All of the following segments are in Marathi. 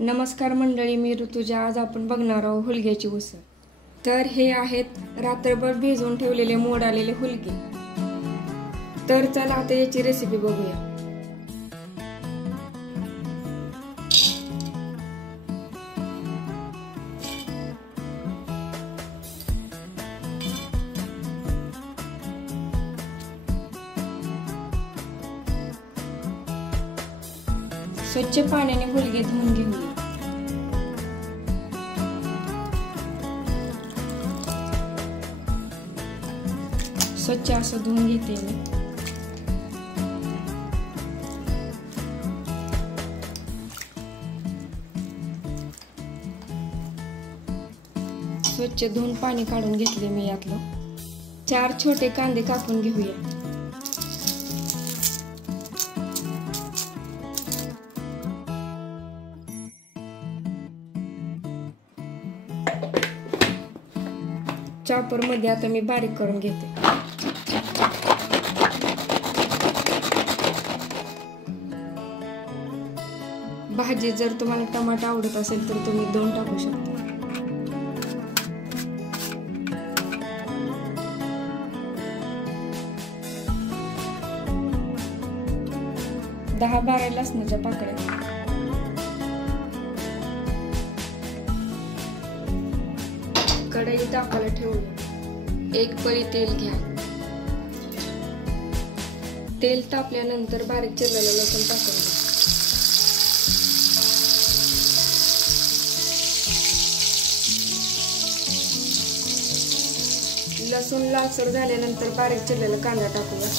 नमस्कार मंडळी, मी ऋतुजा. आज आपण बघणार आहोत हुलग्याची उसळ. तर हे आहेत रात्रभर भिजवून ठेवलेले मोड आलेले हुलगे. तर चला आता याची रेसिपी बघूया. स्वच्छ पाण्याने हुलगे धुवून घेऊया. स्वच्छ असं धुवून घेते मी. स्वच्छ धुवून पाणी काढून घेतले मी यातलं. 4 छोटे कांदे कापून घेऊया. चॉपर मध्ये आता मी बारीक करून घेते. भाजी जर तुम्हाला टमाटर आवडत असेल तर तुम्ही 2 टाकू शकता. दहा 12 लसणाच्या पाकळ्या. कढई तापायला ठेवून 1 पळी तेल घ्या. तेल तापल्यानंतर बारीक चिरलेलं लसूण टाकून घ्या. लसूण लालसर झाल्यानंतर बारीक चिरलेला कांदा टाकूया.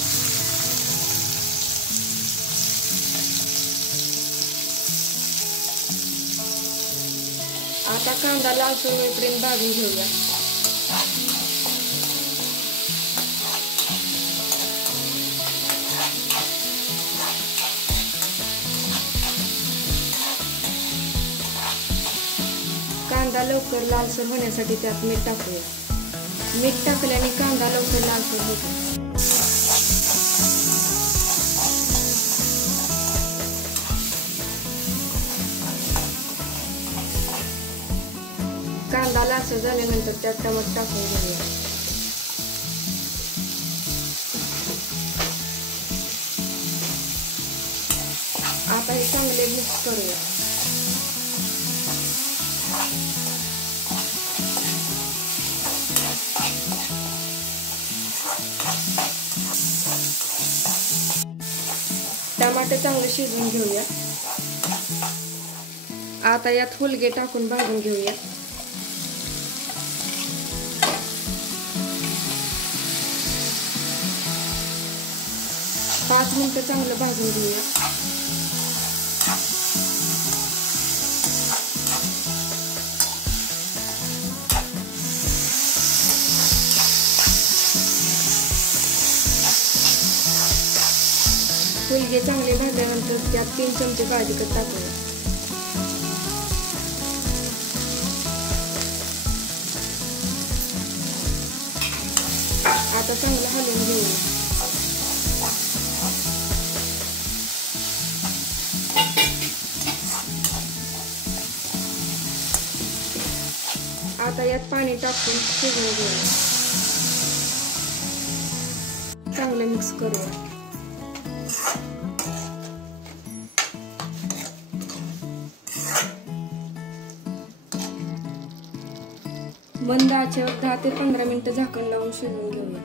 आता कांदा लालसर होईपर्यंत भाजून घेऊया. कांदा लवकर लालसर होण्यासाठी त्यात मीठ टाकूया. मीठ टाकल्याने कांदा लवकर लालसर होतो. कांदा लालसर झाल्यानंतर त्यात टमाटर टाकून घेऊया. आता हे चांगले मिक्स करूया. टमाटर चांगले शिजवून घेऊया. आता यात हुलगे टाकून भाजून घेऊया. पाच मिनिटं चांगलं भाजून घेऊया. हुलगे चांगले भाजल्यानंतर त्यात 3 चमचे काळजी कट टाकूया. आता चांगलं हलवून घेऊया. आता यात पाणी टाकून शिजवून घेऊया. चांगले मिक्स करूया. मंद आचेवर 10 ते 15 मिनिटं झाकण लावून शिजवून घेऊया.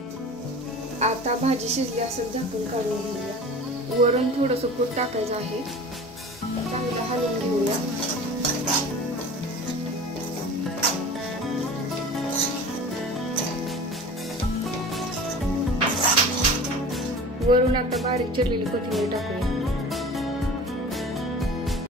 आता भाजी शिजली असेल झाकण काढून घेऊया. वरून थोडंसं कूट टाकायचं आहे. चांगलं हलवून घेऊया. वरून आता बारीक चिरलेली कोथिंबीर टाकूया.